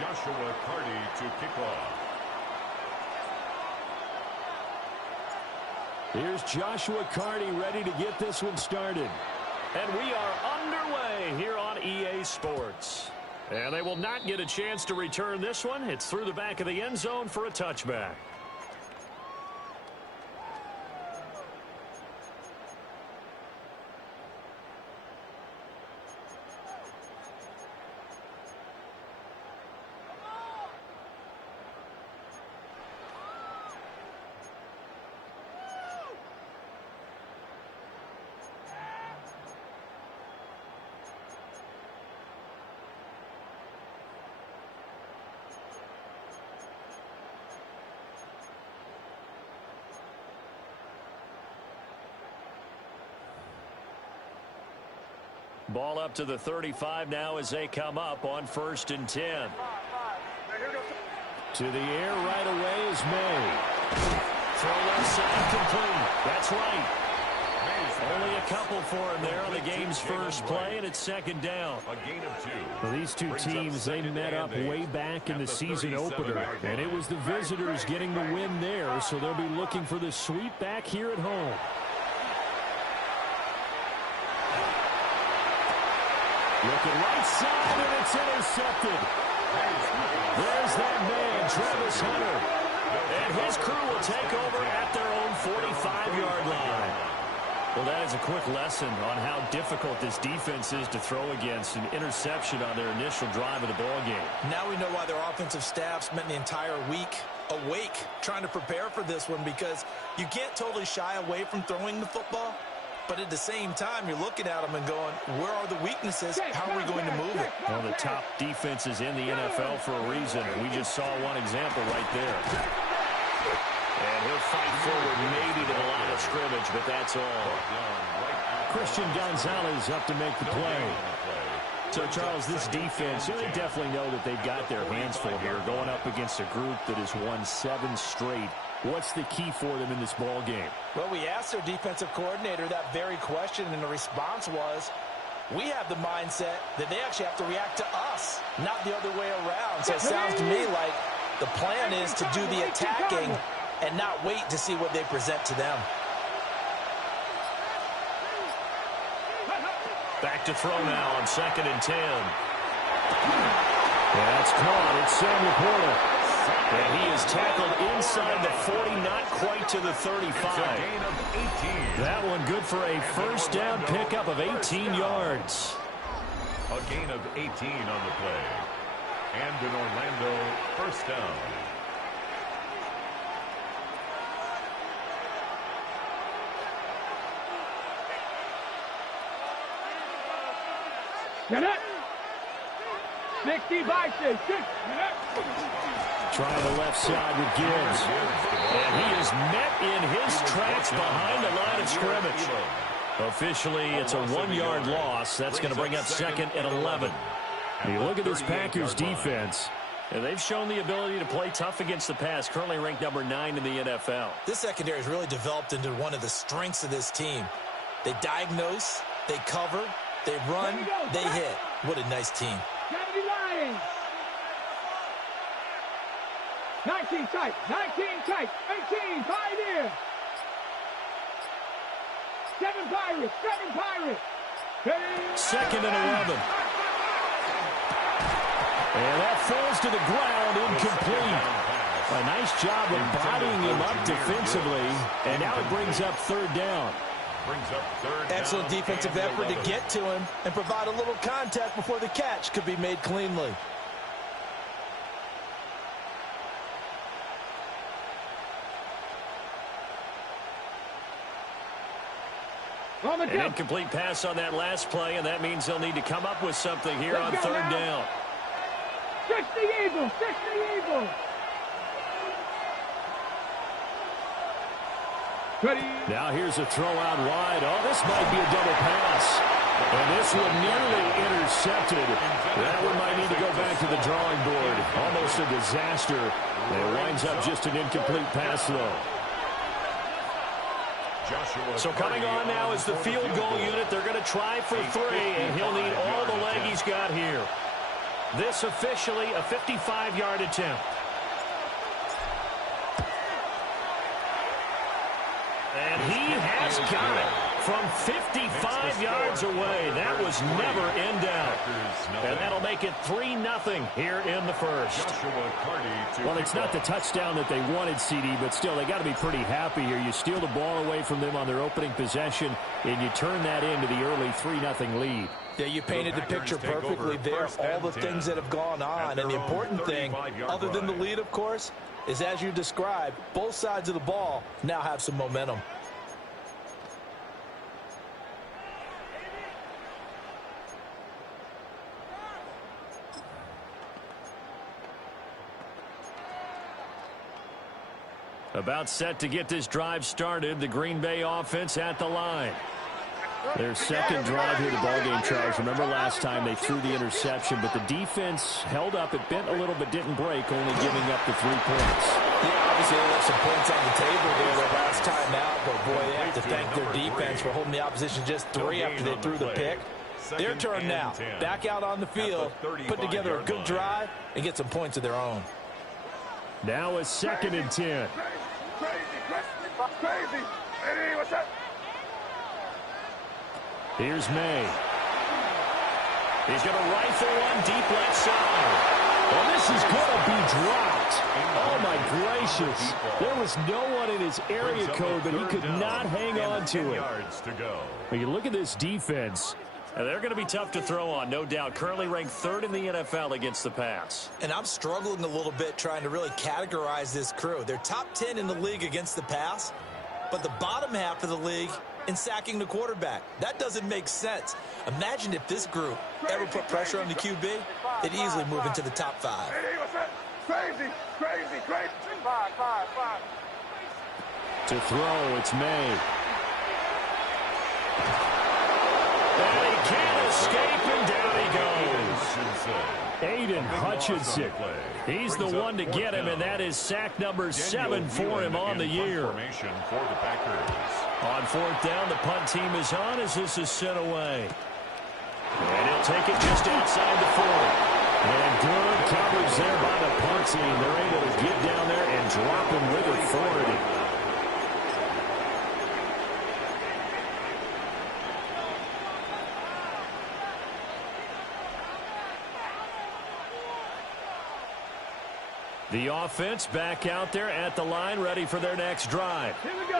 Joshua Carty to kick off. Here's Joshua Carty ready to get this one started. And we are underway here on EA Sports. And they will not get a chance to return this one. It's through the back of the end zone for a touchback. Ball up to the 35 now as they come up on 1st and 10. To the air right away is May. Throw left side complete. That's right. Only a couple for him there on the game's first play, and it's 2nd down. A gain of 2. Well, these two teams, they met up way back in the season opener, and it was the visitors getting the win there, so they'll be looking for the sweep back here at home. Looking right side, and it's intercepted. There's that man, Travis Hunter. And his crew will take over at their own 45-yard line. Well, that is a quick lesson on how difficult this defense is to throw against. An interception on their initial drive of the ballgame. Now we know why their offensive staff spent the entire week awake trying to prepare for this one, because you can't totally shy away from throwing the football. But at the same time, you're looking at them and going, where are the weaknesses? How are we going to move it? One of the top defenses in the NFL for a reason. We just saw one example right there. And he'll fight forward maybe to the line of scrimmage, but that's all. Christian Gonzalez up to make the play. So, Charles, this defense, they definitely know that they've got their hands full here, going up against a group that has won 7 straight. What's the key for them in this ball game? Well, we asked their defensive coordinator that very question, and the response was, we have the mindset that they actually have to react to us, not the other way around. So it sounds to me like the plan is to do the attacking and not wait to see what they present to them. Back to throw now on 2nd and 10. That's caught. It's Samuel Porter. And he is tackled inside the 40, not quite to the 35. Gain of 18. That one good for a first down pickup of 18 yards. A gain of 18 on the play. And an Orlando first down. Get it. 60 by 6. Trying the left side with Gibbs. And he is met in his tracks behind the line of scrimmage. Officially, it's a 1-yard loss. That's going to bring up 2nd and 11. You look at this Packers defense. And they've shown the ability to play tough against the pass, currently ranked number 9 in the NFL. This secondary has really developed into one of the strengths of this team. They diagnose, they cover, they run, they hit. What a nice team. 19 tight, 19 tight, 18, 5 here. 7 Pirates, 7 Pirates. 2nd and 11. And that falls to the ground, incomplete. A nice job of bodying him up defensively, and now it brings up 3rd down. Excellent defensive effort to get to him and provide a little contact before the catch could be made cleanly. An incomplete pass on that last play, and that means they'll need to come up with something here on 3rd down. 60 Eagles, 60 Eagles. Now here's a throw out wide. Oh, this might be a double pass. And this one nearly intercepted. That one might need to go back to the drawing board. Almost a disaster. And it winds up just an incomplete pass, though. So coming on now is the field goal unit. They're going to try for 3, and he'll need all the leg he's got here. This officially a 55-yard attempt. And he has got it from 55 yards away. That was never in doubt. And that'll make it 3-0 here in the first. Well, it's not the touchdown that they wanted, CD, but still, they got to be pretty happy here. You steal the ball away from them on their opening possession, and you turn that into the early 3-0 lead. Yeah, you painted the picture perfectly there, all the things that have gone on. And the important thing, other than the lead, of course, is as you described, both sides of the ball now have some momentum. About set to get this drive started. The Green Bay offense at the line. Their second drive here, the ballgame, Charles. Remember last time they threw the interception, but the defense held up. It bent a little but didn't break, only giving up the 3 points. Yeah, obviously they left some points on the table there the last time out, but boy, they have to thank their defense for holding the opposition just 3 after they threw the pick. Their turn now. Back out on the field, put together a good drive, and get some points of their own. Now a 2nd and 10. Crazy. Hey, what's up? Here's May. He's going to rifle one deep left side. Well, this is going to be dropped. Oh, my gracious. There was no one in his area code, but he could not hang on to it. When you look at this defense, and they're going to be tough to throw on, no doubt. Currently ranked 3rd in the NFL against the pass. And I'm struggling a little bit trying to really categorize this crew. They're top 10 in the league against the pass, but the bottom half of the league in sacking the quarterback. That doesn't make sense. Imagine if this group ever put pressure on the QB, they'd easily move into the top 5. Hey, what's up? Crazy. Five. To throw, it's May. And he can't escape, and down he goes. Aiden Hutchinson. He's the one to get him, and that is sack number 7 for him on the year. On 4th down, the punt team is on as this is sent away. And he'll take it just outside the 40. And good coverage there by the punt team. They're able to get down there and drop him with authority. The offense back out there at the line, ready for their next drive. Here we go.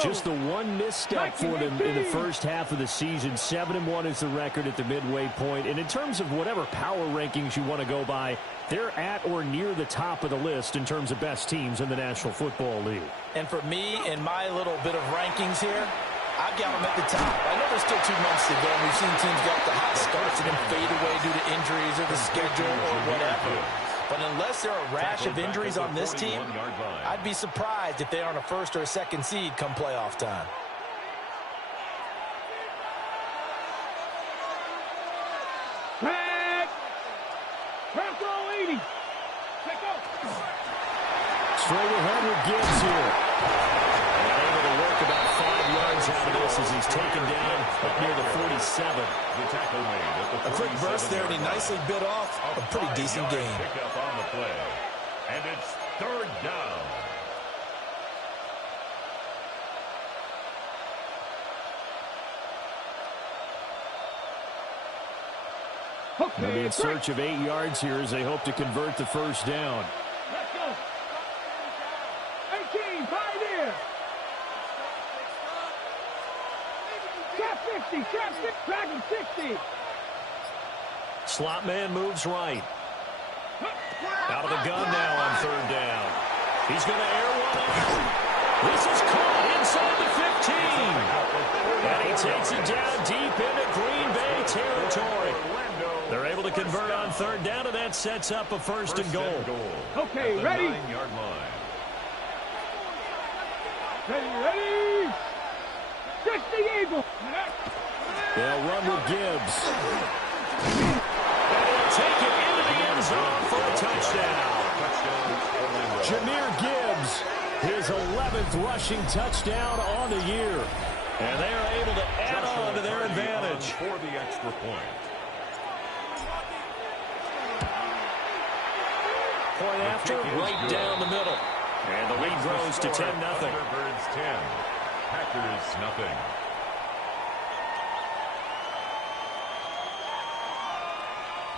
Just the one misstep for them in the first half of the season. 7-1 is the record at the midway point. And in terms of whatever power rankings you want to go by, they're at or near the top of the list in terms of best teams in the National Football League. And for me, in my little bit of rankings here, I've got them at the top. I know there's still 2 months to go, and we've seen teams get off the hot starts and then fade away due to injuries or the schedule or whatever. But unless there are a rash of injuries on this team, I'd be surprised if they aren't a 1st or a 2nd seed come playoff time. Tag. Purple 80. Take off. Straight ahead with Gibbs here. And able to work about 5 yards out of this as he's taken down up near the 47. A quick burst there, and he nicely bit off a pretty decent gain. Pick up on the play. And it's 3rd down. They'll be in search of 8 yards here as they hope to convert the 1st down. Let's go. 18, 5 here. Trap 50, Dragon 60. Slot man moves right. Out of the gun now on 3rd down. He's going to air one. This is caught inside the 15. And he takes it down deep into Green Bay territory. They're able to convert on 3rd down, and that sets up a 1st and goal. Okay, ready? 9-yard line. Ready? 60 Eagle. They'll run with Gibbs. And he'll take it into the end zone for a touchdown. Jahmyr Gibbs, his 11th rushing touchdown on the year. And they are able to add on to their advantage. For the extra point. point after, right down the middle. And the lead grows to 10-0. Thunderbirds 10, Packers nothing.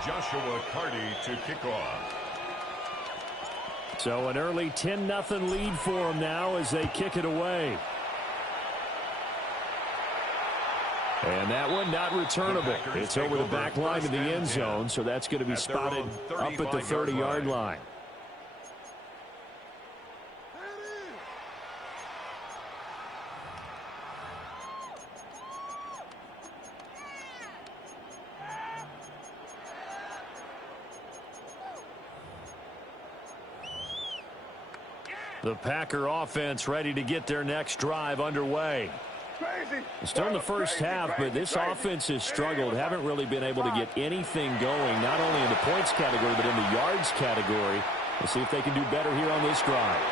Joshua Carty to kick off. So an early 10-0 lead for them now as they kick it away. And that one not returnable. It's over the back line of the end zone, so that's going to be spotted up at the 30-yard line. The Packer offense ready to get their next drive underway. Still in the first half, but this offense has struggled. Haven't really been able to get anything going, not only in the points category, but in the yards category. We'll see if they can do better here on this drive.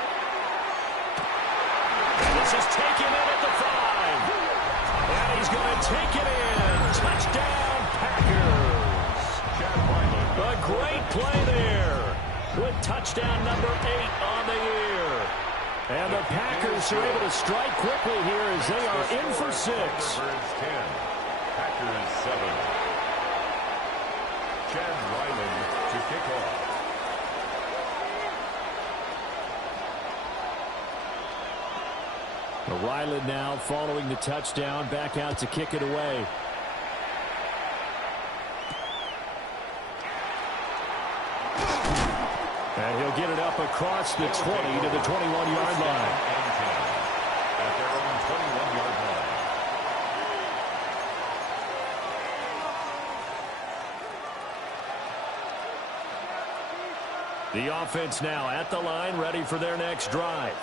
And this is taken in at the 5. And he's going to take it in. Touchdown, Packers. A great play there with touchdown number 8 on the year. And the Packers are able to strike quickly here as they are in for 6. Thunderbirds 10, Packers 7. Chad Ryland to kick off. Ryland now following the touchdown, back out to kick it away. And he'll get it up across the 20 to the 21-yard line. At their own 21-yard line. The offense now at the line, ready for their next drive.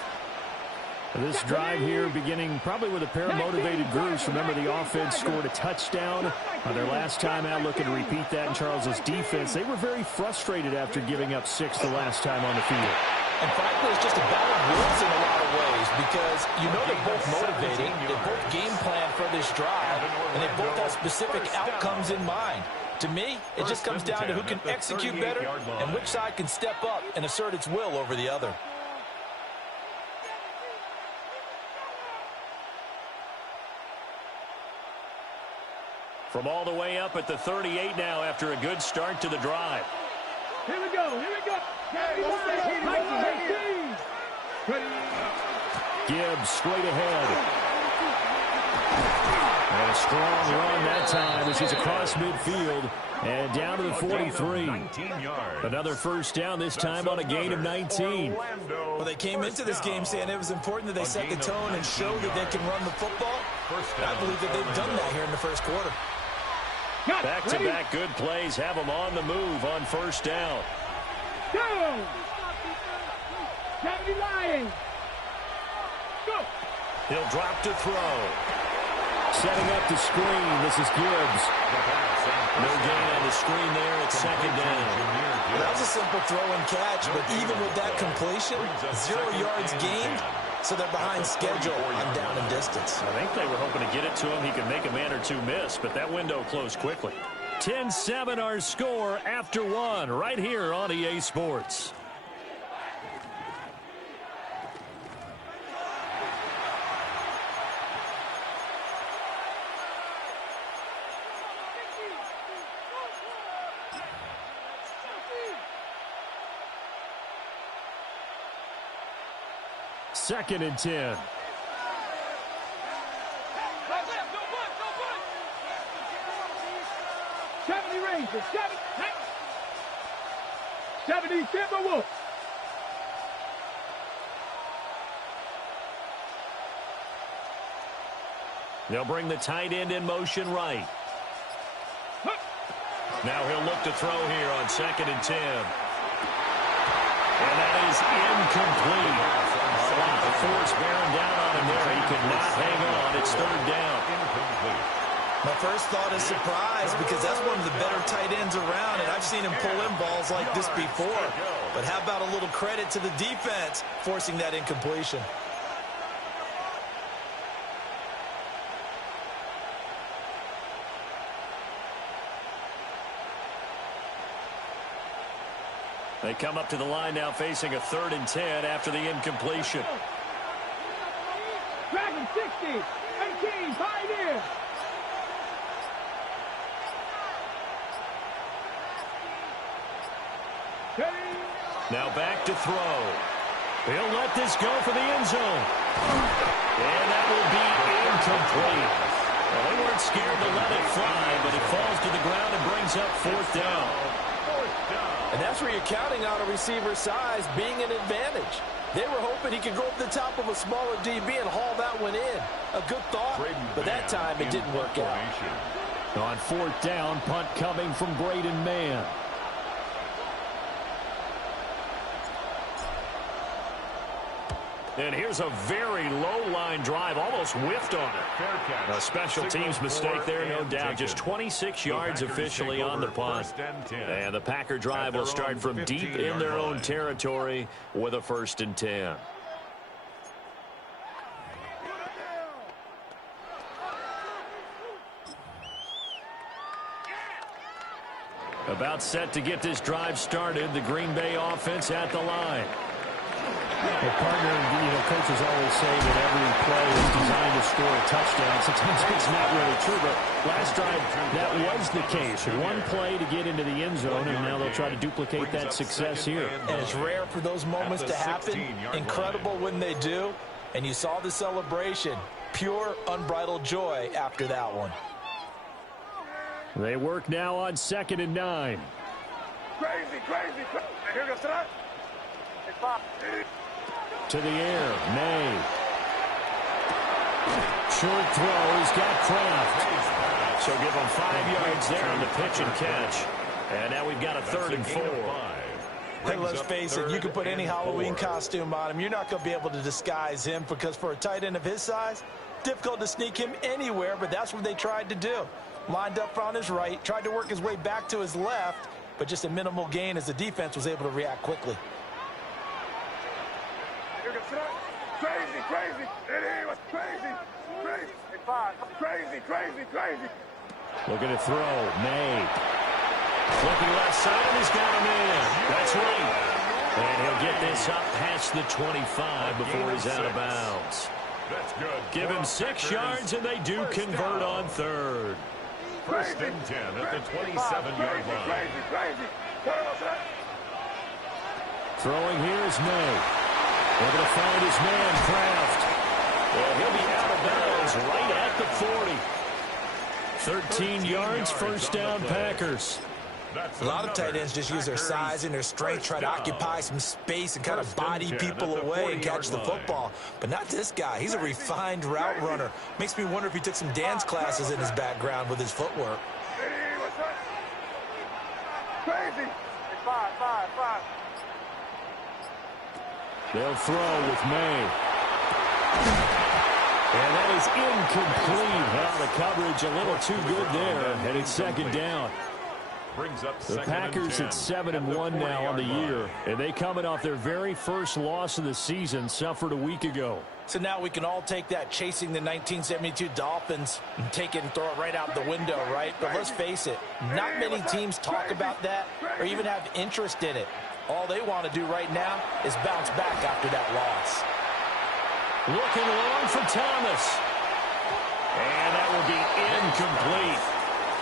This drive here beginning probably with a pair of motivated groups. Remember, the offense scored a touchdown on their last time out, looking to repeat that in Charles's defense. They were very frustrated after giving up 6 the last time on the field. And frankly, it's just a battle of wills in a lot of ways because you know they're both motivated, they both game plan for this drive, and they both have specific outcomes in mind. To me, it just comes down to who can execute better and which side can step up and assert its will over the other. From all the way up at the 38 now after a good start to the drive. Here we go. Here we go. Gibbs straight ahead. And a strong run that time as he's across midfield and down to the 43. Another first down, this time on a gain of 19. Well, they came into this game saying it was important that they set the tone and show that they can run the football. And I believe that they've done that here in the first quarter. Back-to-back good plays have them on the move on first down. Go! 70 Lions. Go! He'll drop to throw. Setting up the screen, this is Gibbs. No gain on the screen there. It's second down. Well, that was a simple throw and catch, but even with that completion, 0 yards gained, so they're behind schedule on down and distance. I think they were hoping to get it to him. He could make a man or two miss, but that window closed quickly. 10-7 our score after 1 right here on EA Sports. Second and 10. 70 Rangers, 70 Timberwolves. They'll bring the tight end in motion right. Now he'll look to throw here on second and 10. And that is incomplete. A lot of force bearing down on him there. He could not hang on. It's third down. My first thought is surprise because that's one of the better tight ends around, and I've seen him pull in balls like this before. But how about a little credit to the defense forcing that incompletion? They come up to the line now facing a 3rd and 10 after the incompletion. Dragon 60, 18, Pioneer. Now back to throw. He'll let this go for the end zone. And that will be incomplete. Well, they weren't scared to let it fly, but it falls to the ground and brings up 4th down. And that's where you're counting on a receiver's size being an advantage. They were hoping he could go up the top of a smaller DB and haul that one in. A good thought, but that time it didn't work out. On 4th down, punt coming from Braden Mann. And here's a very low-line drive, almost whiffed on it. A special teams mistake there, no doubt. Just 26 yards officially on the punt. And the Packer drive will start from deep in their own territory with a 1st and 10. About set to get this drive started. The Green Bay offense at the line. Well, partner, coaches always say that every play is designed to score a touchdown. Sometimes it's not really true, but last drive, that was the case. One play to get into the end zone, and now they'll try to duplicate that success here. And it's rare for those moments to happen. Incredible when they do. And you saw the celebration. Pure, unbridled joy after that one. They work now on 2nd and 9. Crazy. Here goes that. To the air, May. Short throw, he's got Kraft. So give him 5 yards there on the pitch and catch. And now we've got a 3rd and 4. Hey, let's face it, you can put any Halloween costume on him. You're not going to be able to disguise him because for a tight end of his size, difficult to sneak him anywhere, but that's what they tried to do. Lined up on his right, tried to work his way back to his left, but just a minimal gain as the defense was able to react quickly. Crazy. It was crazy. Looking to throw, May. Looking left side, and he's got him in. That's right. And he'll get this up past the 25 before he's out of bounds. That's good. Give him 6 yards, and they do convert on 3rd. 1st and 10 at the 27-yard line. Throwing here is May. Able to find his man, Kraft. Well, he'll be out of bounds right at the 40. 13 yards, 1st down, Packers. A lot of tight ends just use their size and their strength, try to occupy some space and kind of body people away and catch the football. But not this guy. He's a refined route runner. Makes me wonder if he took some dance classes in his background with his footwork. Crazy. Five. They'll throw with May. And that is incomplete. Well, the coverage a little too good there, and it's 2nd down. The Packers at 7-1 now on the year, and they coming off their very first loss of the season, suffered a week ago. So now we can all take that chasing the 1972 Dolphins and take it and throw it right out the window, right? But let's face it, not many teams talk about that or even have interest in it. All they want to do right now is bounce back after that loss. Looking long for Thomas. And that will be incomplete.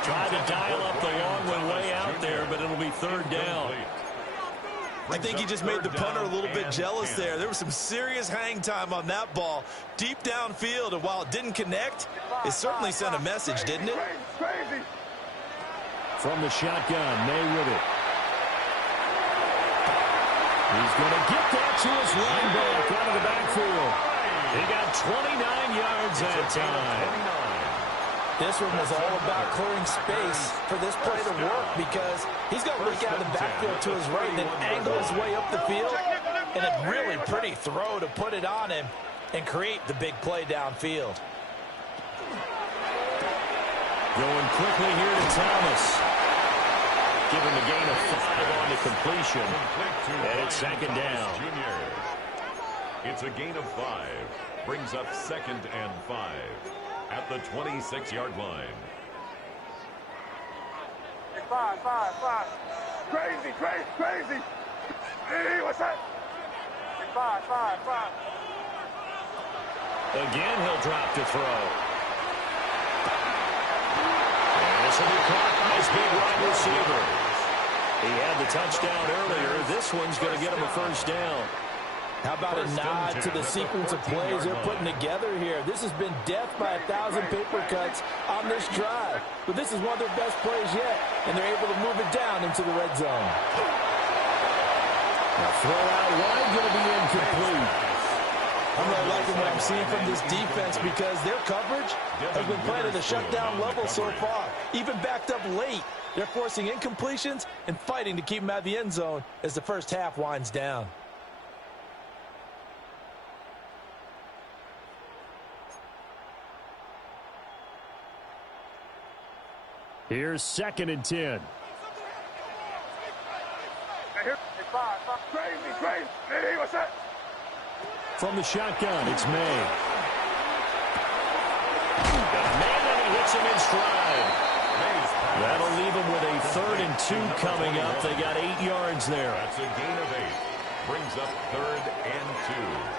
Tried to dial up the long one way out there, but it'll be 3rd down. I think he just made the punter a little bit jealous there. There was some serious hang time on that ball deep downfield, and while it didn't connect, it certainly sent a message, didn't it? From the shotgun, May with it. He's going to get that to his running back out of the backfield. He got 29 yards that time. This one was all about clearing space for this play to work because he's going to look out of the backfield to his right and then angle his way up the field. And a really pretty throw to put it on him and create the big play downfield. Going quickly here to Thomas. Give him a gain of 5 on the completion. And it's 2nd down. It's a gain of 5. Brings up 2nd and 5 at the 26-yard line. 5. Crazy. Again, he'll drop to throw. And this will be caught by his big wide receiver. He had the touchdown earlier. This one's going to get him a first down. How about a nod to the sequence of plays they're putting together here? This has been death by 1,000 paper cuts on this drive. But this is one of their best plays yet, and they're able to move it down into the red zone. Now throw out wide, going to be incomplete. I'm really liking what I'm seeing from this defense because their coverage has been playing at a shutdown level so far. Even backed up late, they're forcing incompletions and fighting to keep them out of the end zone as the first half winds down. Here's 2nd and 10. From the shotgun, it's May. Got a man and he hits him in stride. That'll leave him with a 3rd and 2 coming up. They got 8 yards there. That's a gain of 8. Brings up 3rd and 2.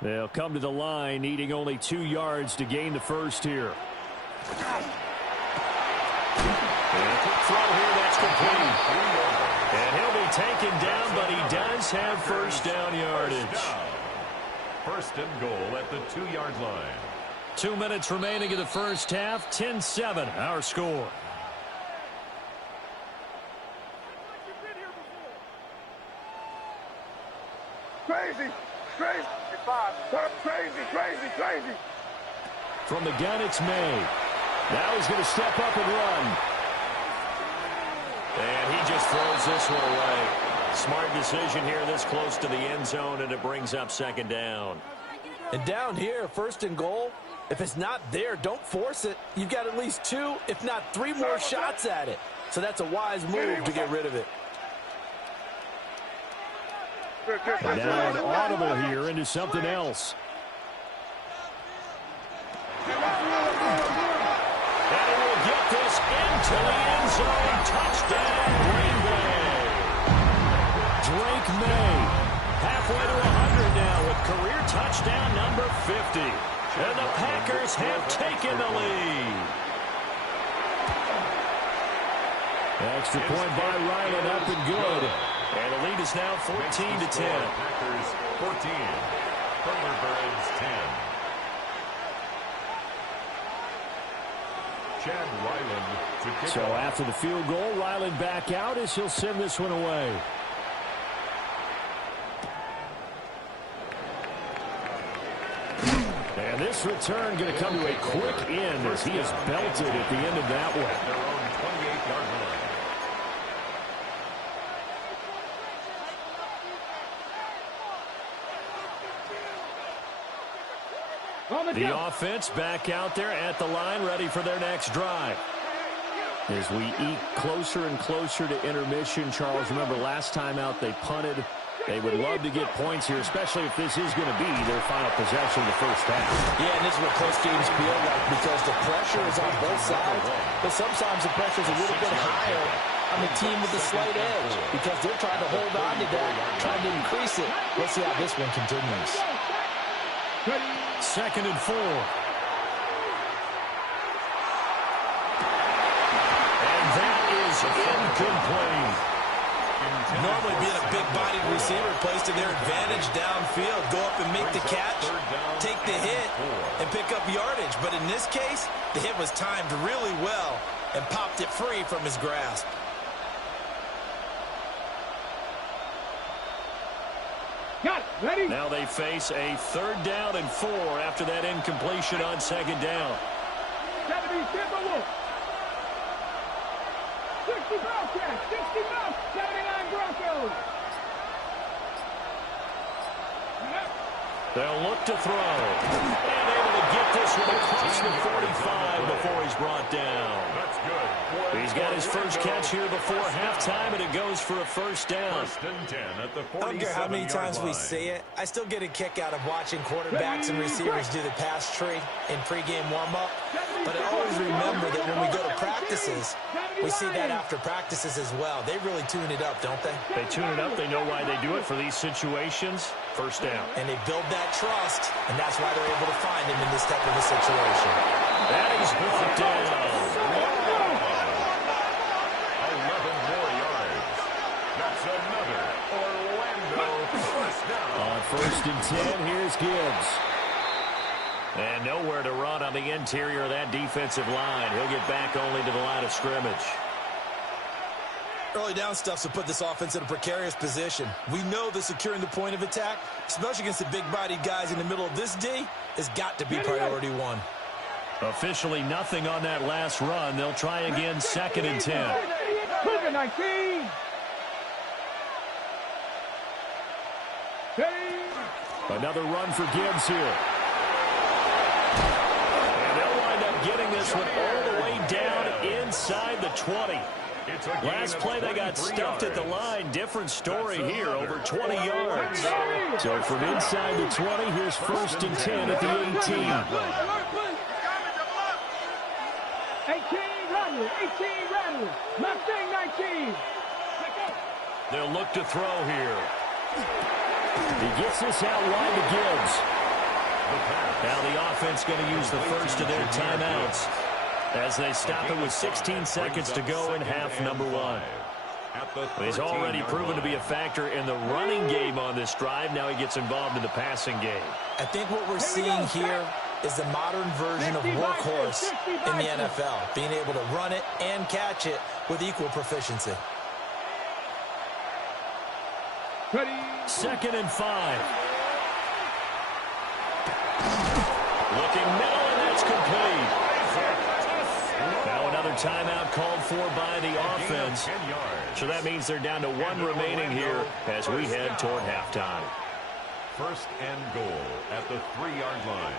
They'll come to the line, needing only 2 yards to gain the first here. And a quick throw here, that's complete. And he'll be taken down, but he does have first down yardage. First and goal at the 2-yard line. 2 minutes remaining in the first half. 10-7, our score. Crazy. Crazy. From the gun, it's May. Now he's going to step up and run. And he just throws this one away. Smart decision here this close to the end zone, and it brings up 2nd down. And down here, 1st and goal, if it's not there, don't force it. You've got at least 2, if not 3 more shots at it. So that's a wise move to get rid of it. Now an audible here into something else. And he will get this into the end zone. Touchdown, Green Bay. Drake May. Halfway to 100 now with career touchdown number 50. And the Packers have taken the lead. Extra point by Ryland, up and good. And the lead is now 14-10. Packers 14. Thunderbirds 10. Chad Ryland to kick So off. after the field goal, Ryland back out as he'll send this one away. And this return going to come to a quick end as he is belted at the end of that one. Their own 28-yard line. The offense back out there at the line, ready for their next drive. As we eat closer and closer to intermission, Charles, remember last time out they punted. They would love to get points here, especially if this is going to be their final possession of the first half. Yeah, and this is what close games feel like because the pressure is on both sides, but sometimes the pressure is a little bit higher on the team with the slight edge because they're trying to hold on to that, trying to increase it. Let's see how this one continues. 2nd and 4. And that is incomplete. Normally being a big-bodied receiver plays to their advantage downfield. Go up and make the catch, take the hit, and pick up yardage. But in this case, the hit was timed really well and popped it free from his grasp. Got it. Ready? Now they face a 3rd down and 4 after that incompletion on 2nd down. 70 Timberwolves. 60 Bobcats. 60 Bucks. 79 Broncos. They'll look to throw. And able to get this one across the 45 before he's brought down. That's good. He's got his first catch here before halftime, and it goes for a first down. First and 10 at the 47-yard line. I don't care how many times we see it, I still get a kick out of watching quarterbacks and receivers do the pass tree in pregame warm-up. But I always remember that when we go to practices, we see that after practices as well. They really tune it up, don't they? They tune it up. They know why they do it for these situations. First down. And they build that trust, and that's why they're able to find him in this type of a situation. That is brought down. 11 more yards. That's another Orlando first down. On first and 10, here's Gibbs. And nowhere to run on the interior of that defensive line. He'll get back only to the line of scrimmage. Early down stuff to put this offense in a precarious position. We know that securing the point of attack, especially against the big-bodied guys in the middle of this D, has got to be priority one. Officially nothing on that last run. They'll try again, second and 10. 19. Another run for Gibbs here. And they'll wind up getting this one all the way down inside the 20. Last play, they got stuffed at the line. Different story here, over 20 yards. So from inside the 20, here's first and 10 at the 18. 18 Rattler. Mustang 19. They'll look to throw here. He gets this out wide to Gibbs. Now the offense going to use the first of their timeouts as they stop it with 16 seconds to go in half number one. He's already proven to be a factor in the running game on this drive. Now he gets involved in the passing game. I think what we're seeing here is the modern version of workhorse in the NFL, being able to run it and catch it with equal proficiency. Second and 5. Looking middle, and that's complete. Now another timeout called for by the offense. So that means they're down to one remaining here as we head toward halftime. First and goal at the 3-yard line.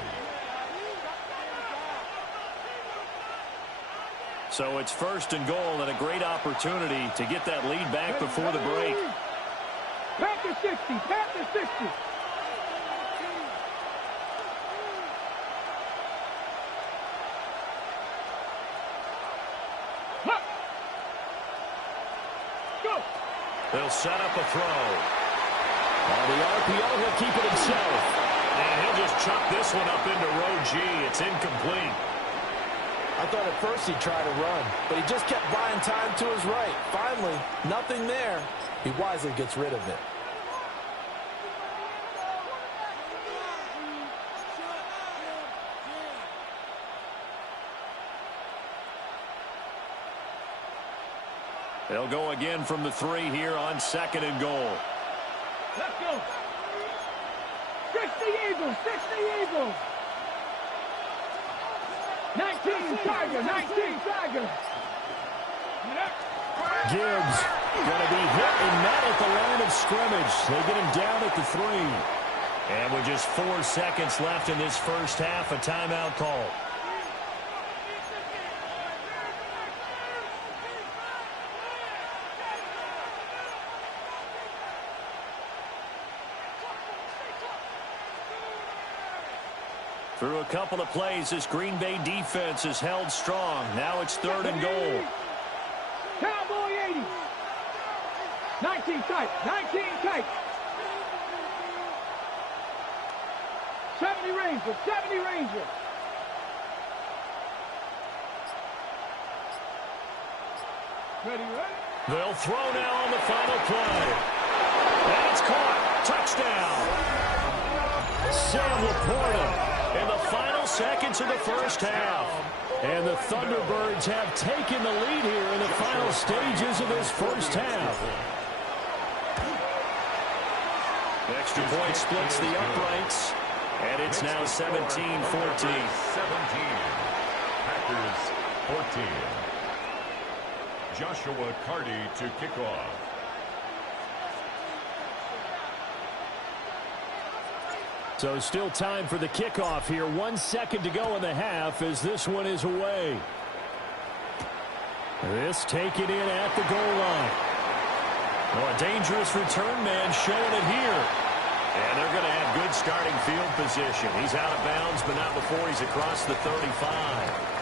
So it's first and goal and a great opportunity to get that lead back before the break. Panther 60. They'll set up a throw. On the RPO, he'll keep it himself. And he'll just chuck this one up into row G. It's incomplete. I thought at first he'd try to run, but he just kept buying time to his right. Finally, nothing there. He wisely gets rid of it. They'll go again from the 3 here on second and goal. Let's go. 60 Eagles. 19 Tiger. Gibbs going to be hit and not at the line of scrimmage. They get him down at the 3. And with just 4 seconds left in this first half, a timeout call. Through a couple of plays, this Green Bay defense is held strong. Now it's third and goal. Cowboy 80. 19 tight. 70 Ranger. Ready? They'll throw now on the final play. And it's caught. Touchdown. Sam Laporta in the final seconds of the first half. And the Thunderbirds have taken the lead here in the final stages of this first half. Extra point splits the uprights. And it's now 17-14. 17. Packers 14. Joshua Carty to kick off. So still time for the kickoff here. 1 second to go in the half as this one is away. This taken in at the goal line. Well, a dangerous return man showing it here. And they're going to have good starting field position. He's out of bounds, but not before he's across the 35.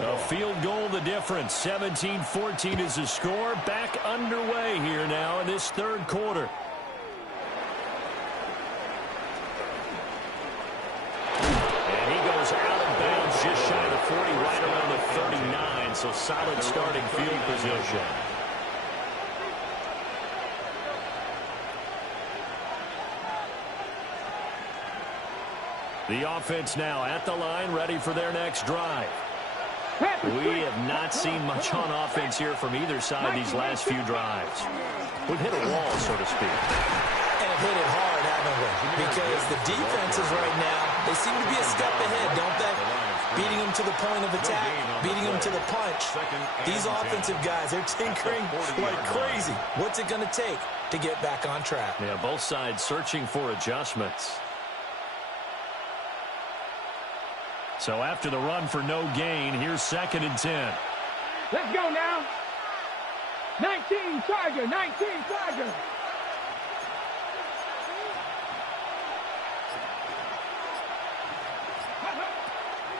A field goal the difference. 17-14 is the score. Back underway here now in this third quarter. And he goes out of bounds just shy of the 40, right around the 39. So solid starting field position. The offense now at the line, ready for their next drive. We have not seen much on offense here from either side these last few drives. We've hit a wall, so to speak. And hit it hard, haven't we? Because the defenses right now, they seem to be a step ahead, don't they? Beating them to the point of attack, beating them to the punch. These offensive guys, they're tinkering like crazy. What's it going to take to get back on track? Yeah, both sides searching for adjustments. So after the run for no gain, here's 2nd and 10. Let's go now. 19 Tiger, 19 Tiger.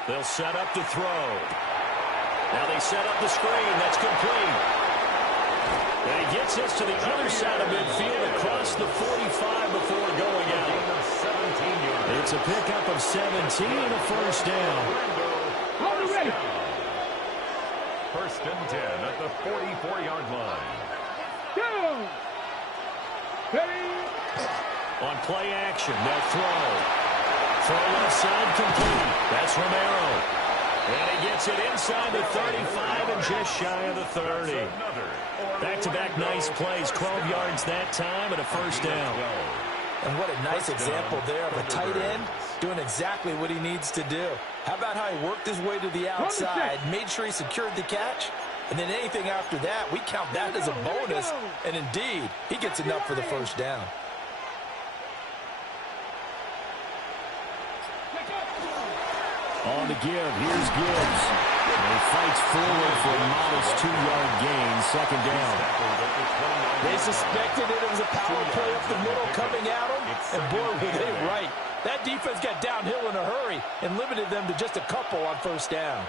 They'll set up the throw. Now they set up the screen. That's complete. And he gets us to the other side of midfield across the 45 before going out. It's a pickup of 17 and a first down. Hold it ready. 1st and 10 at the 44-yard line. Go. Ready. On play action, they'll throw. Throw left side complete. That's Romero. And he gets it inside the 35 and just shy of the 30. Back-to-back nice plays. 12 yards that time and a first down. And what a nice example there of a tight end doing exactly what he needs to do. How about how he worked his way to the outside, made sure he secured the catch, and then anything after that, we count that as a bonus. And indeed, he gets enough for the first down. On the give, here's Gibbs. And he fights forward for a modest 2-yard gain, 2nd down. They suspected it was a power play up the middle coming at them, and boy, were they right. That defense got downhill in a hurry and limited them to just a couple on first down.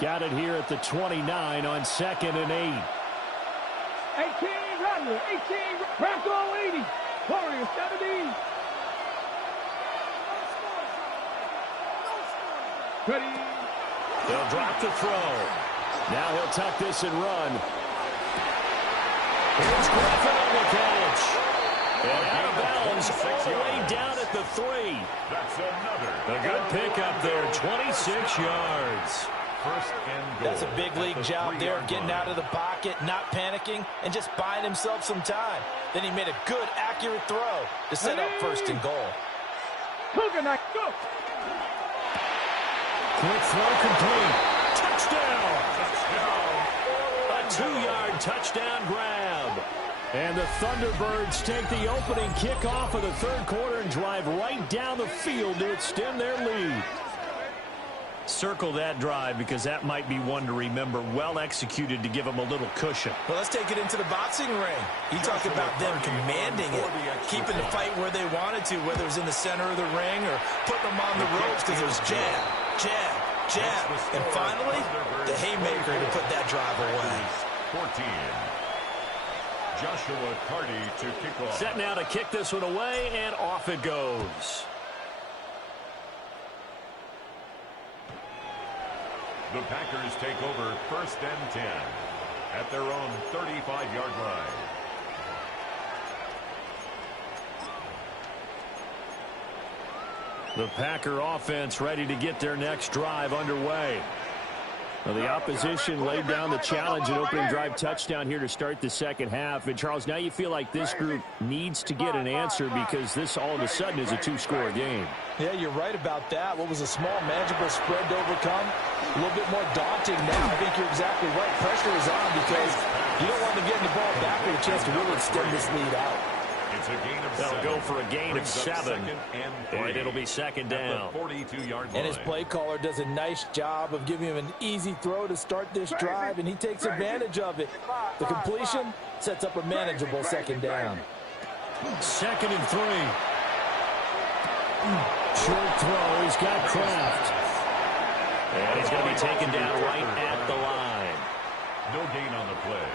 Got it here at the 29 on 2nd and 8. 18 Rattler, 18 Bronco 80. Warrior 70. Ready. They'll drop the throw. Now he'll tuck this and run. Here's Griffin on the catch. And out of bounds all the way down at the 3. That's another. A good pickup there, 26 yards. 1st and goal. That's a big league job there, getting out of the pocket, not panicking, and just buying himself some time. Then he made a good, accurate throw to set up 1st and goal. Cougar night, go. Quick throw complete. Touchdown. A 2-yard touchdown grab. And the Thunderbirds take the opening kickoff of the third quarter and drive right down the field to extend their lead. Circle that drive because that might be one to remember. Well executed to give them a little cushion. Well, let's take it into the boxing ring. You talk about them commanding it, keeping the fight where they wanted to, whether it was in the center of the ring or putting them on the ropes because it was jab, jab, jab. And finally, the haymaker to put that drive away. 14. Joshua Carty to kick off. Set now to kick this one away, and off it goes. The Packers take over 1st and 10 at their own 35-yard line. The Packer offense ready to get their next drive underway. Well, the opposition laid down the challenge and opening drive touchdown here to start the second half. And, Charles, now you feel like this group needs to get an answer because this all of a sudden is a 2-score game. Yeah, you're right about that. What was a small, manageable spread to overcome, a little bit more daunting now. I think you're exactly right. Pressure is on because You don't want them getting the ball back with a chance to really extend this lead out. It's a gain of They'll 7. go for a gain of Brings up 7. second and 3. And it'll be second down. At the 42-yard line. And his play caller does a nice job of giving him an easy throw to start this drive, and he takes advantage of it. The completion sets up a manageable second down. Second and 3. Short throw. He's got Kraft. And he's going to be taken down right at the line. No gain on the play.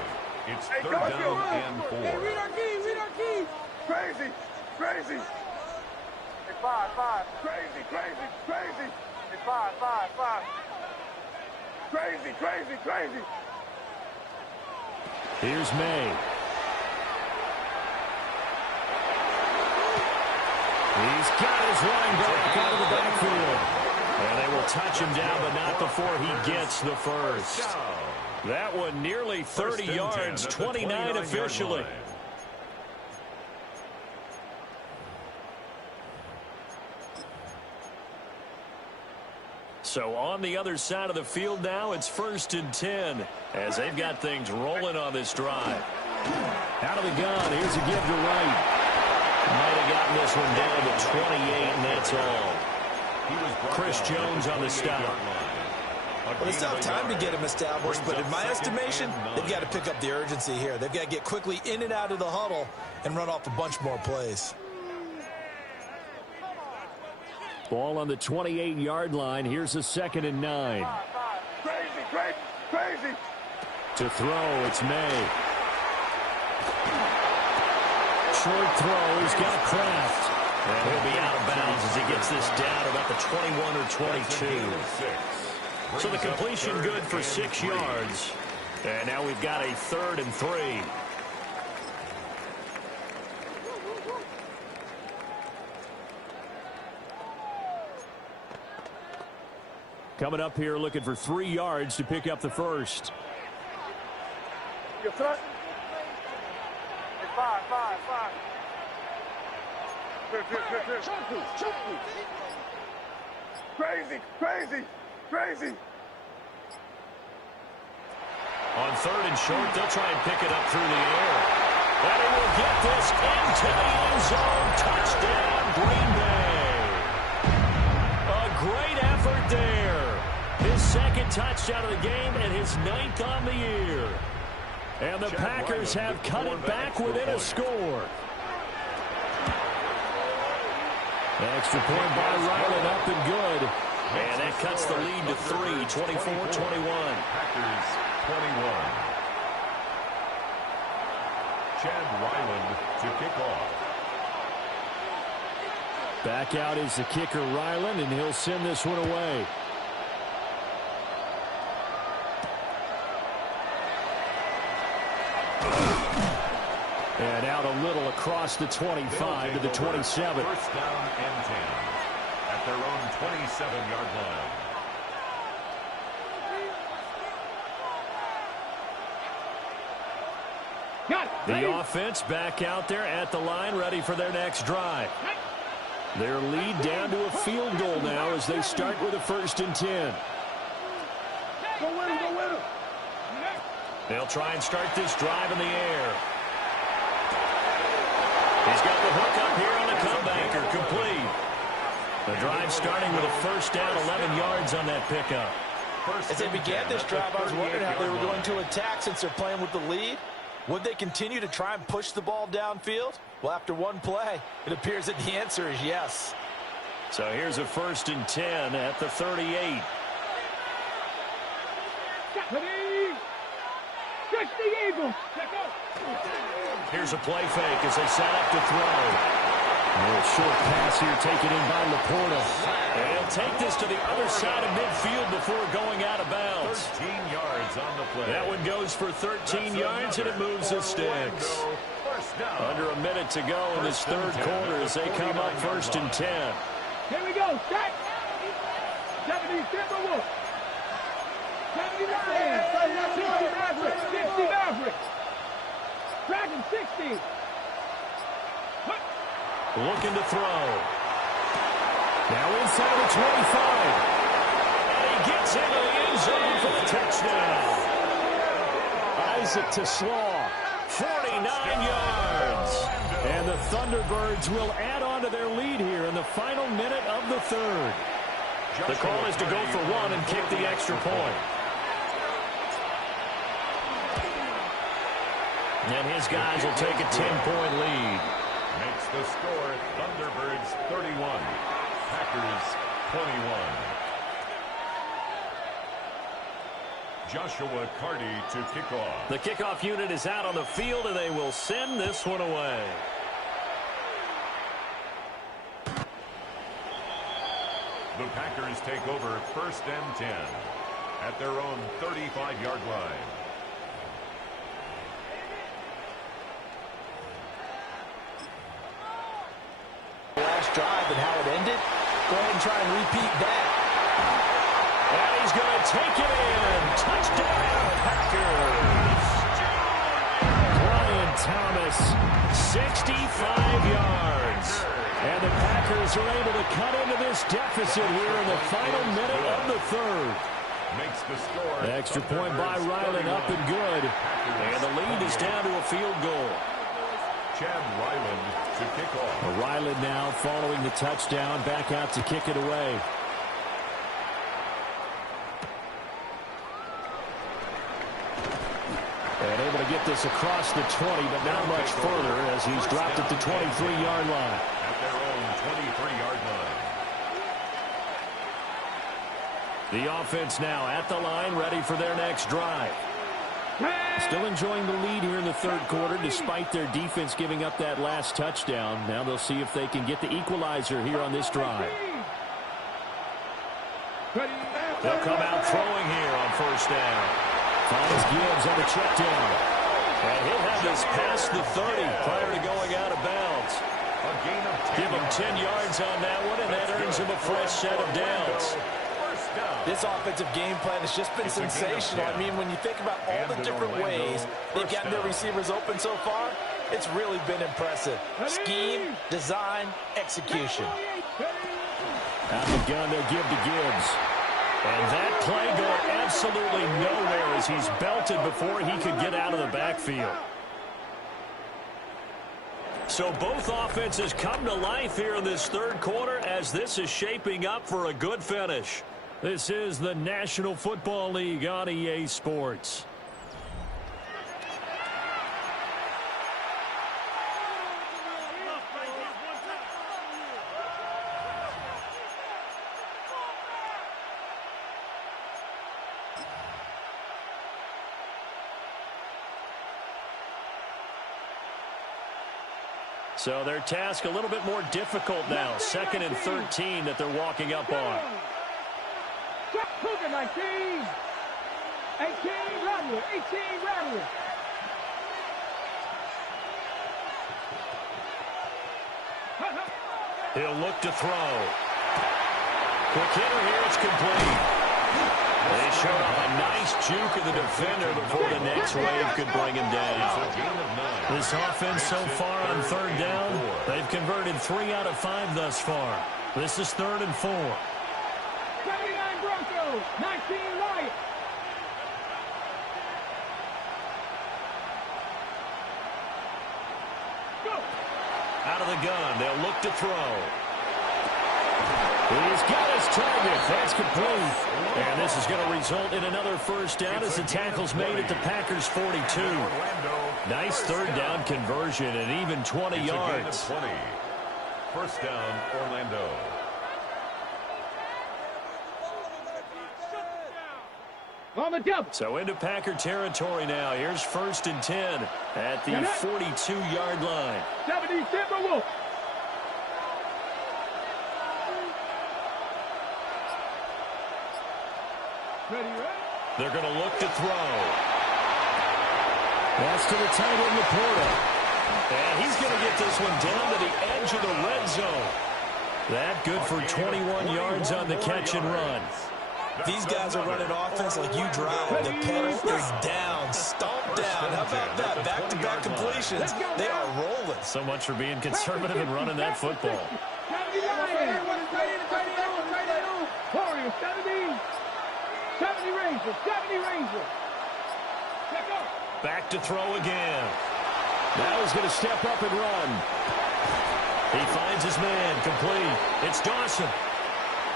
It's third down and 4. Hey, read our key, read our key. Crazy, crazy. Hey, 5. Crazy, crazy, crazy. Hey, 5. Crazy, crazy, crazy. Here's May. He's got his running back out of the backfield. And they will touch him down, but not before he gets the first. That one nearly 30 yards, 29 officially. So on the other side of the field now, it's 1st and 10 as they've got things rolling on this drive. Out of the gun. Here's a give to Wright. Might have gotten this one down to 28, and that's all. Chris Jones on the stop. Well, it's not time to get him established, but in my estimation, they've got to pick up the urgency here. They've got to get quickly in and out of the huddle and run off a bunch more plays. Ball on the 28-yard line. Here's a 2nd and 9. Crazy, crazy, crazy. To throw, it's May. Short throw. He's got Kraft. And he'll be out of bounds as he gets this down about the 21 or 22. So the completion good for 6 yards. And now we've got a 3rd and 3. Coming up here looking for 3 yards to pick up the first. Your front. Hey, 5. Crazy, crazy, crazy. On 3rd and short, they'll try and pick it up through the air. And he will get this into the end zone. Touchdown, Green Bay. A great effort there. His 2nd touchdown of the game and his 9th on the year. And the Packers have cut it back within a score. Extra point by Ryland, up and good. And that cuts the lead to 3, 24-21. Packers 21. Chad Ryland to kick off. Back out is the kicker, Ryland, and he'll send this one away. And out a little across the 25 to the 27. 1st down and 10 at their own 27-yard line. The offense back out there at the line, ready for their next drive. Their lead down to a field goal now as they start with a 1st and 10. Go with him. They'll try and start this drive in the air. He's got the hook up here on the comebacker, complete. The drive starting with a 1st down, 11 yards on that pickup. As they began this drive, I was wondering how they were going to attack since they're playing with the lead. Would they continue to try and push the ball downfield? Well, after one play, it appears that the answer is yes. So here's a 1st and 10 at the 38. Stretch the eagle. Here's a play fake as they set up to throw. A little short pass here taken in by Laporta. And he'll take this to the other side of midfield before going out of bounds. 13 yards on the play. That one goes for 13 yards, and it moves the sticks. Under a minute to go in this 3rd quarter as they come up 1st and 10. Here we go. Stack. 70 Timberwolves. 79. 60 Mavericks. 60 Mavericks. Dragon 60. Looking to throw. Now inside the 25. And he gets into the end zone for the touchdown. A tries it to Slaw. 49 yards. And the Thunderbirds will add on to their lead here in the final minute of the third. The call is to go for one and kick the extra point. And his guys will take a 10-point lead. Makes the score Thunderbirds 31, Packers 21. Joshua Carty to kick off. The kickoff unit is out on the field, and they will send this one away. The Packers take over 1st and 10 at their own 35-yard line. Last drive and how it ended. Go ahead and try and repeat that. And he's going to take it in. Touchdown, Packers. Brian Thomas, 65 yards. And the Packers are able to cut into this deficit here in the final minute of the third. Makes the score. The extra point by Ryland up and good. And the lead is down to a field goal. Chad Ryland to kick off. Ryland now following the touchdown, back out to kick it away. And able to get this across the 20, but not much further as he's dropped at the 23-yard line. At their own 23-yard line. The offense now at the line, ready for their next drive. Still enjoying the lead here in the third quarter despite their defense giving up that last touchdown. Now they'll see if they can get the equalizer here on this drive. They'll come out throwing here on 1st down. Finds Gibbs on the check down. And he'll have this past the 30 prior to going out of bounds. Give him 10 yards on that one, and that earns him a fresh set of downs. This offensive game plan has just been sensational. I mean, when you think about all the different ways they've gotten their receivers open so far, it's really been impressive. Scheme, design, execution. Out the gun, they'll give to Gibbs. And that play going absolutely nowhere as he's belted before he could get out of the backfield. So both offenses come to life here in this third quarter as this is shaping up for a good finish. This is the National Football League on EA Sports. So their task a little bit more difficult now. 2nd and 13 that they're walking up on. 19. 18, Rattler. 18, Rattler. He'll look to throw. Quick hitter here. It's complete. They showed off a nice juke of the defender before the next wave could bring him down. This offense so far on 3rd down, they've converted 3 out of 5 thus far. This is 3rd and 4. 79 Broncos, 19 Lions. Go. Out of the gun, they'll look to throw. He's got his target. That's complete. And this is going to result in another 1st down as the tackle's made at the Packers' 42. Nice 3rd down conversion and even 20 yards. 20. 1st down, Orlando. On the double. So into Packer territory now. Here's 1st and 10 at the 42-yard line. 70 Timberwolves. Ready, ready? They're going to look to throw. That's to the tight end, Laporta. And he's going to get this one down to the edge of the red zone. That good for 21 yards on the catch and run. These guys are running offense like you drive. The pedal is down, stomped down. How about that? Back-to-back completions. They are rolling. So much for being conservative and running that football. 70 Lions. 70 Warriors. 70 Rangers. 70 Rangers. Check up. Back to throw again. Now he's going to step up and run. He finds his man, complete. It's Dawson.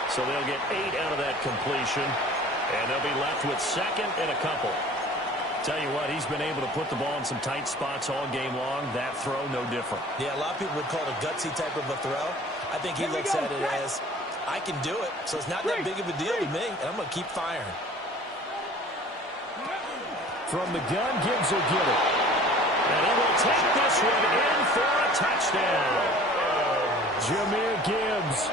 So they'll get 8 out of that completion, and they'll be left with second and a couple. Tell you what, he's been able to put the ball in some tight spots all game long. That throw, no different. Yeah, a lot of people would call it a gutsy type of a throw. I think he looks at it as, I can do it, so it's not that big of a deal to me, and I'm going to keep firing. From the gun, Gibbs will get it. And he will take this one in for a touchdown. Jahmyr Gibbs.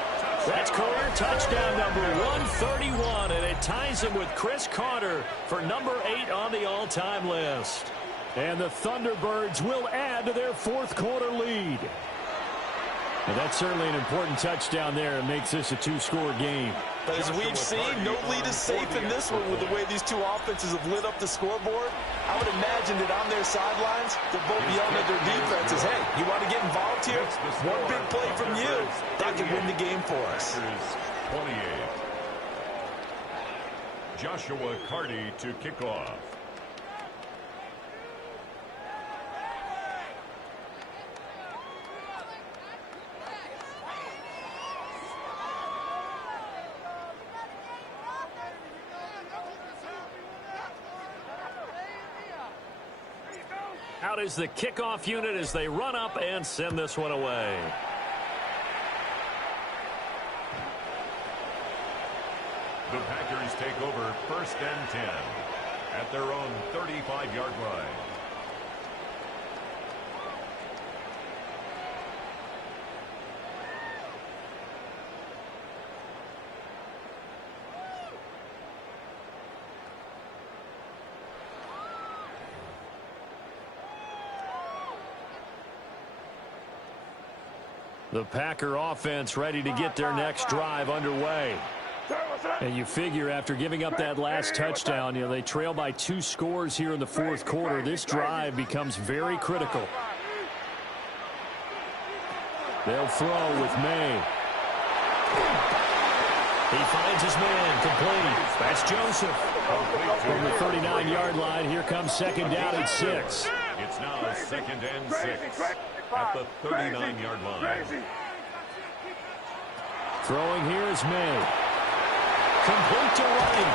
That's career touchdown number 131, and it ties him with Chris Carter for number 8 on the all-time list. And the Thunderbirds will add to their fourth quarter lead. And that's certainly an important touchdown there. It makes this a 2-score game. But as we've seen, no lead is safe in this one with the way these two offenses have lit up the scoreboard. I would imagine that on their sidelines, they're both yelling at their defenses, hey, you want to get involved here? One big play from you, that could win the game for us. 28. Joshua Carty to kick off. Out is the kickoff unit as they run up and send this one away. The Packers take over 1st and 10 at their own 35-yard line. The Packer offense ready to get their next drive underway. And you figure after giving up that last touchdown, they trail by 2 scores here in the fourth quarter. This drive becomes very critical. They'll throw with May. He finds his man, complete. That's Joseph. From the 39-yard line, here comes second down at 6. It's now 2nd and 6 at the 39-yard line. Throwing here is May. Complete to right.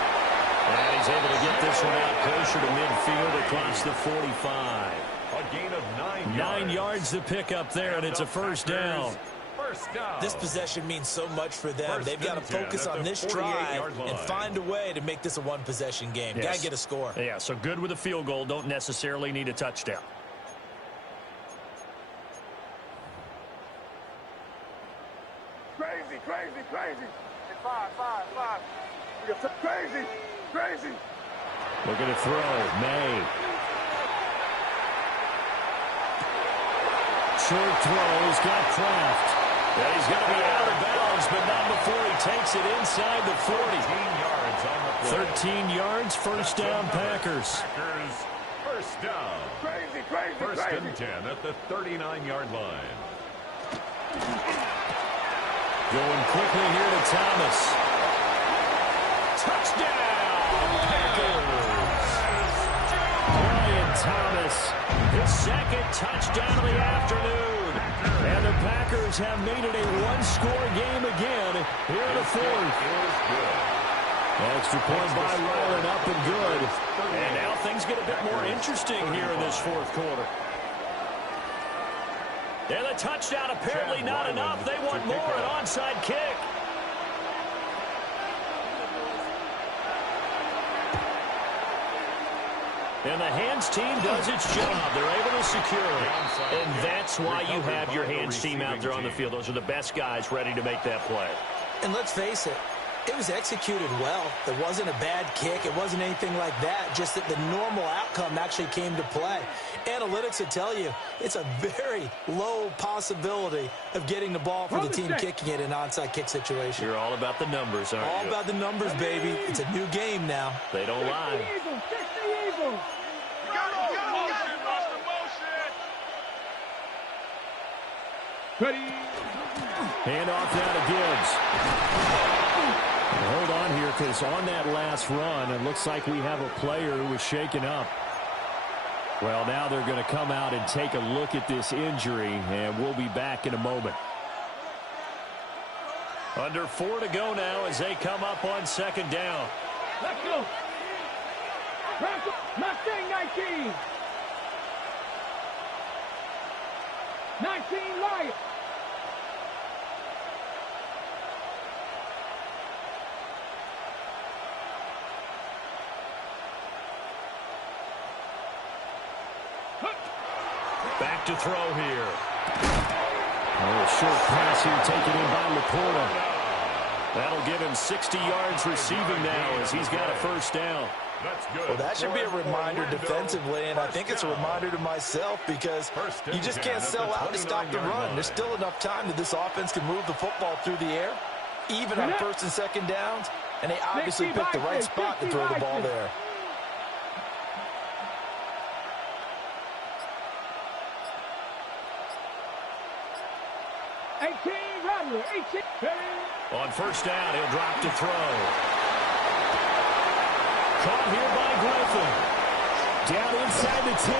And he's able to get this one out closer to midfield across the 45. A gain of 9 yards. 9 yards to pick up there, and it's a first down. This possession means so much for them. They've got to focus on this drive and find a way to make this a one-possession game. Yes. Got to get a score. Yeah, so good with a field goal. Don't necessarily need a touchdown. Crazy, crazy, crazy. Hey, five. Crazy, crazy. Looking to throw. May. Short throw. He's got Kraft. Yeah, he's going to be out of bounds, but not before he takes it inside the 40. 13 yards, first down, Packers. First down. Crazy, 1st and 10 at the 39-yard line. Going quickly here to Thomas. Touchdown, Packers! Brian Thomas. His second touchdown of the afternoon. And the Packers have made it a one-score game again here in the fourth. Extra point by Ryland, up and good. And now things get a bit more interesting here in this fourth quarter. And the touchdown apparently not enough. They want more, an onside kick. And the hands team does its job. They're able to secure it. And that's why you have your hands team out there on the field. Those are the best guys ready to make that play. And let's face it, it was executed well. It wasn't a bad kick. It wasn't anything like that. Just that the normal outcome actually came to play. Analytics will tell you it's a very low possibility of getting the ball for the team kicking it in an onside kick situation. You're all about the numbers, aren't you? All about the numbers, baby. It's a new game now. They don't lie. Hand off now to Gibbs. Hold on here, because on that last run, it looks like we have a player who was shaken up. Well, now they're going to come out and take a look at this injury, and we'll be back in a moment. Under 4 to go now as they come up on second down. Let's go. Mustang 19. 19 Lions. Back to throw here. A short pass here taken in by Laporta. That'll give him 60 yards receiving now as he's got a first down. That's good. Well, that should be a reminder defensively, and I think it's a reminder to myself because you just can't sell out to stop the run. There's still enough time that this offense can move the football through the air, even on first and second downs, and they obviously picked the right spot to throw the ball there. On first down, he'll drop to throw. Caught here by Griffin. Down inside the 10.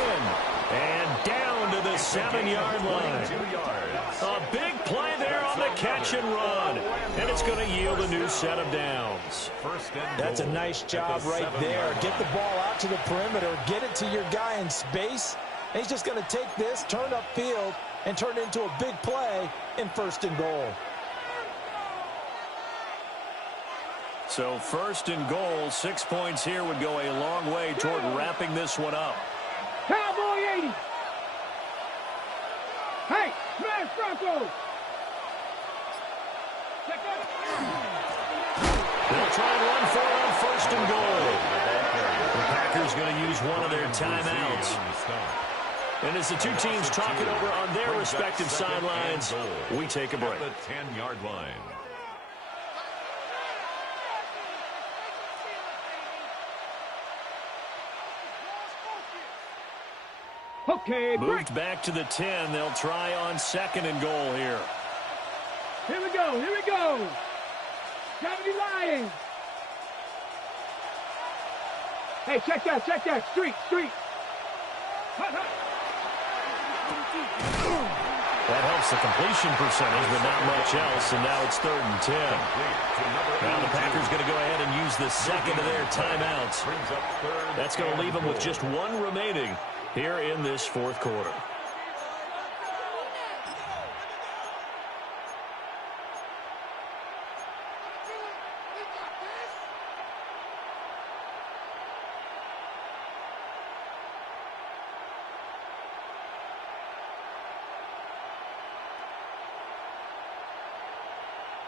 And down to the 7-yard line. A big play there on the catch and run. And it's going to yield a new set of downs. That's a nice job right there. Get the ball out to the perimeter. Get it to your guy in space. And he's just going to take this, turn upfield, and turn it into a big play in first and goal. So first and goal, 6 points here would go a long way toward wrapping this one up. Cowboy 80. Hey, smash Broncos. They'll try and run for it on first and goal. The Packers going to use one of their timeouts. And as the two teams talk it over on their respective sidelines, we take a break. The 10-yard line. Okay, break. Moved back to the 10. They'll try on second and goal here. Here we go, here we go. 70 Lions. Hey, check that, street. That helps the completion percentage, but not much else, and now it's 3rd and 10. Now the Packers going to go ahead and use the second of their timeouts. That's going to leave them with just one remaining here in this fourth quarter.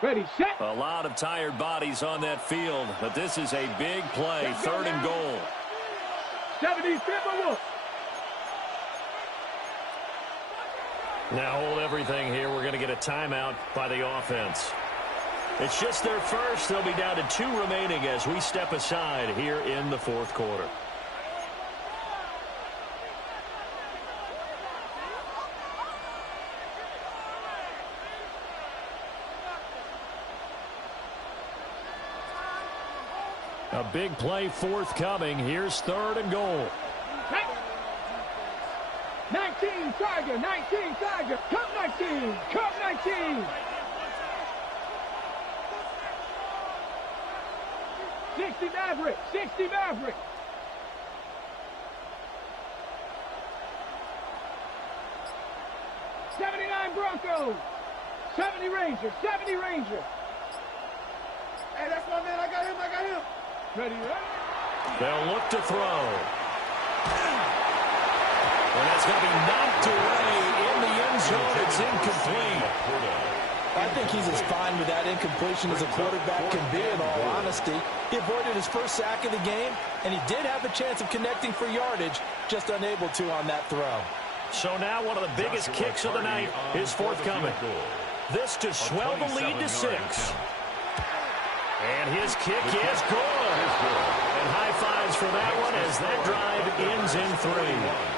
Ready, set. A lot of tired bodies on that field, but this is a big play, 3rd and goal. 70 Timberwolves. Now hold everything here. We're going to get a timeout by the offense. It's just their first. They'll be down to 2 remaining as we step aside here in the fourth quarter. A big play forthcoming. Here's 3rd and goal. 19 Tiger, 19 Tiger, come 19, come 19. 60 Maverick, 60 Maverick. 79 Broncos, 70 Rangers, 70 Rangers. Hey, that's my man, I got him. Ready, ready? They'll look to throw. And that's going to be knocked away in the end zone. It's incomplete. I think he's as fine with that incompletion as a quarterback can be, in all honesty. He avoided his first sack of the game, and he did have a chance of connecting for yardage, just unable to on that throw. So now one of the biggest kicks of the night is forthcoming. This to swell the lead to 6. And his kick is good. And high fives for that one as that drive ends in 3.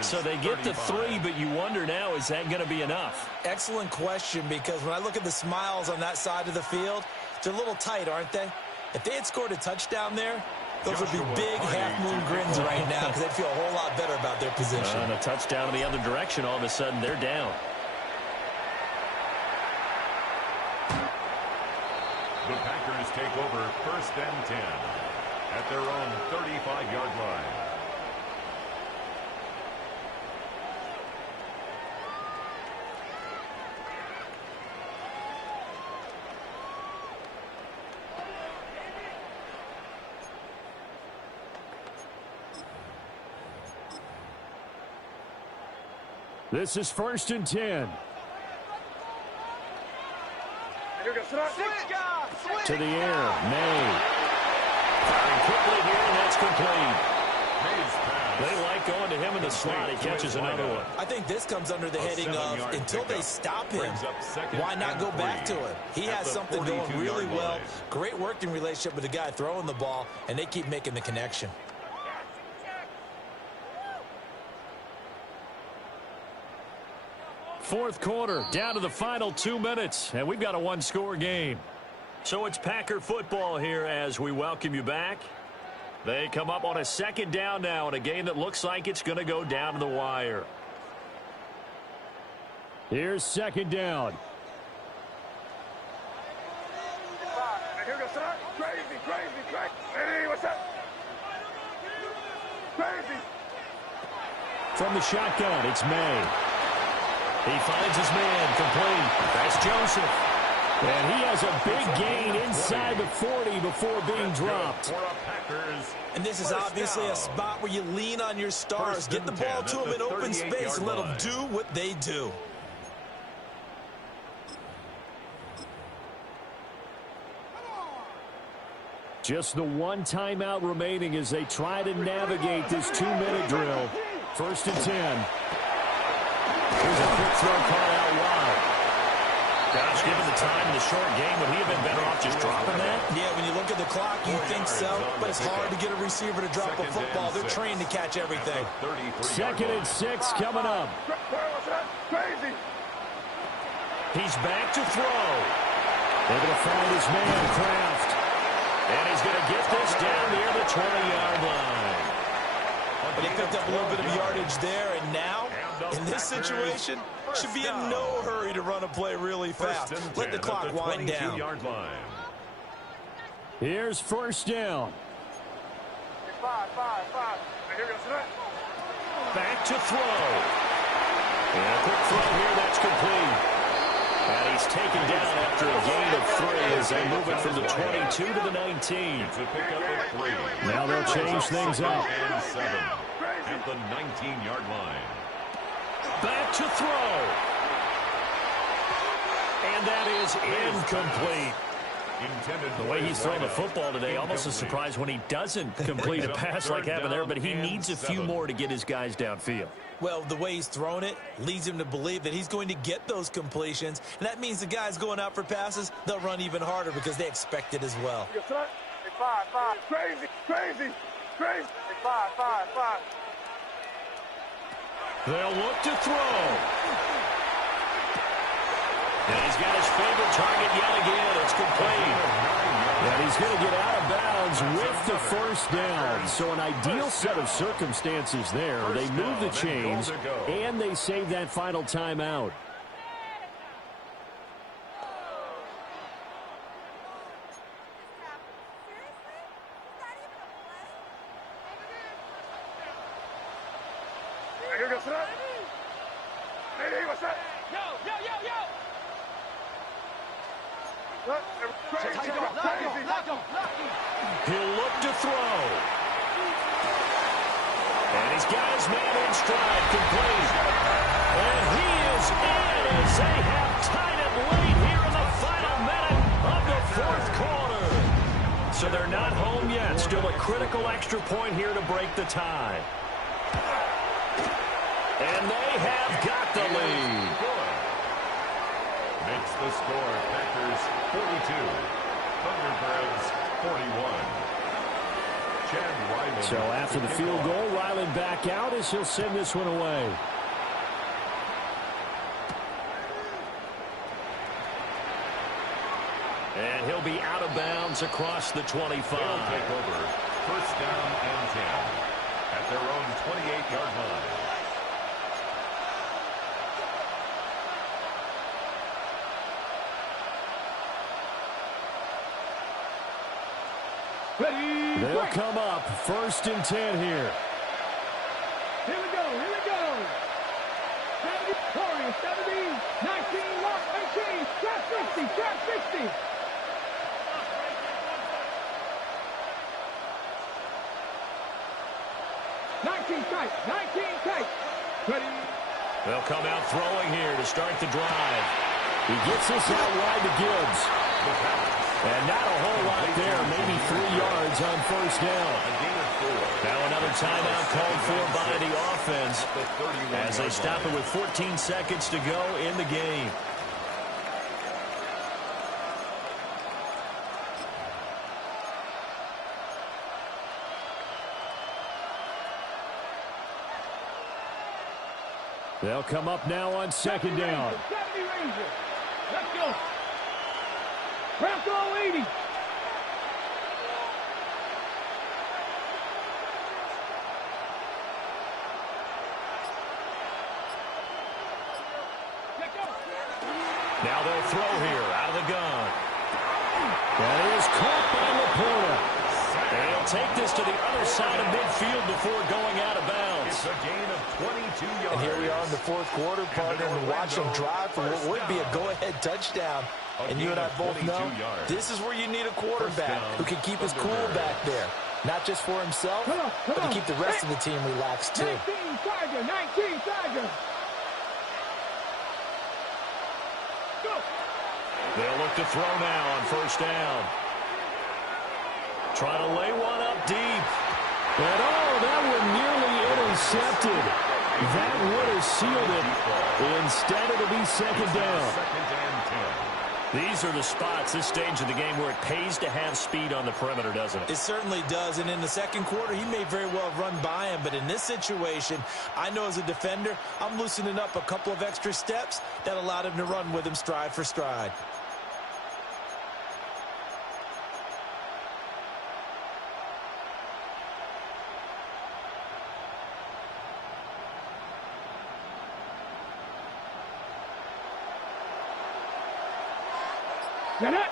So they get to 3, but you wonder now, is that going to be enough? Excellent question, because when I look at the smiles on that side of the field, they're a little tight, aren't they? If they had scored a touchdown there, Those would be big half-moon grins right now because they'd feel a whole lot better about their position. And a touchdown in the other direction, all of a sudden they're down. The Packers take over 1st and 10 at their own 35-yard line. This is 1st and 10. To the air, May. Firing quickly here, and that's complete. They like going to him in the slot. He catches another one. I think this comes under the heading of until they stop him, why not go back to him? He has something going really well. Great working relationship with the guy throwing the ball, and they keep making the connection. Fourth quarter, down to the final 2 minutes, and we've got a one-score game. So it's Packer football here as we welcome you back. They come up on a 2nd down now in a game that looks like it's going to go down to the wire. Here's 2nd down. Hey, what's up? Crazy. From the shotgun, it's May. He finds his man, complete. That's Joseph. And he has a big gain inside the 40 before being dropped. And this is obviously a spot where you lean on your stars. Get the ball to them in open space and let them do what they do. Just the one timeout remaining as they try to navigate this 2-minute drill. 1st and 10. Here's a quick throw caught out wide. Gosh, given the time in the short game, would he have been better off just dropping that? Yeah, when you look at the clock, you think so, but it's hard to get a receiver to drop a football. They're trained to catch everything. 2nd and 6 coming up. Crazy. He's back to throw. Able to find his man, Kraft. And he's going to get this down near the 20-yard line. But he picked up a little bit of yardage there, and now, in this situation, should be in no hurry to run a play really fast. Let the clock wind down. Here's 1st down. Back to throw. And a quick throw here, that's complete. And he's taken down after a gain of 3 as they move it from the 22 to the 19. Now they'll change things up. At the 19-yard line. Back to throw. And that is incomplete. The way he's throwing the football today, almost a surprise when he doesn't complete a pass like happened there, but he needs a few more to get his guys downfield. Well, the way he's thrown it leads him to believe that he's going to get those completions, and that means the guys going out for passes, they'll run even harder because they expect it as well. Crazy. Five. They'll look to throw. And he's got his favorite target yet again. It's complete. And he's going to get out of bounds with the 1st down. So an ideal set of circumstances there. They move the chains, and they save that final timeout. Hey, what's up? Yo. He'll look to throw. And he's got his man in stride, complete. And he is in as they have tied it late here in the final minute of the 4th quarter. So they're not home yet. Still a critical extra point here to break the tie. And they have got the lead. Makes the score Packers 42, Thunderbirds 41. Chad Ryland. So after the field goal, Ryland back out as he'll send this one away. And he'll be out of bounds across the 25. He'll take over first down and 10 at their own 28-yard line. Ready, They'll come up first and 10 here. Here we go, here we go. 70, Corey, 70, 19, lock, 18, trap 60, trap 60. Ready. They'll come out throwing here to start the drive. He gets this out wide to Gibbs. And not a whole lot there, maybe 3 yards on first down. Now another timeout called for by the offense as they stop it with 14 seconds to go in the game. They'll come up now on second down. 70 Ranger. Let's go. Bronco 80. Now they'll throw here out of the gun. That is caught by Laporta. And he'll take this to the other side of midfield before going out of bounds. It's a gain of 22 yards. And here we are in the fourth quarter, partner, and watch them drive for what would be a go-ahead touchdown. And you and I both know this is where you need a quarterback who can keep his cool back there. Not just for himself, but to keep the rest of the team relaxed, too. 19 Tiger, 19 Tiger. Go. They'll look to throw now on first down. Trying to lay one up deep. And that one nearly intercepted. That would have sealed it. Instead, it'll be second down. Second and 10. These are the spots, this stage of the game, where it pays to have speed on the perimeter, doesn't it? It certainly does, and in the second quarter, he may very well have run by him, but in this situation, I know as a defender, I'm loosening up a couple of extra steps that allowed him to run with him stride for stride. Get it.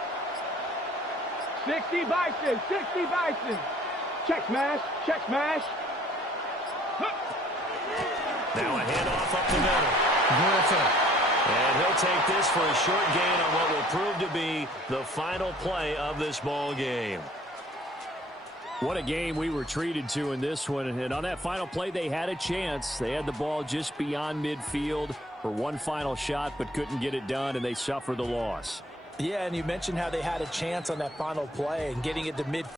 60 Bison, 60 Bison. Check smash, check smash. Now a handoff up the middle. Griffin. And he'll take this for a short gain on what will prove to be the final play of this ball game. What a game we were treated to in this one. And on that final play, they had a chance. They had the ball just beyond midfield for one final shot, but couldn't get it done, and they suffered the loss. Yeah, and you mentioned how they had a chance on that final play and getting it to midfield.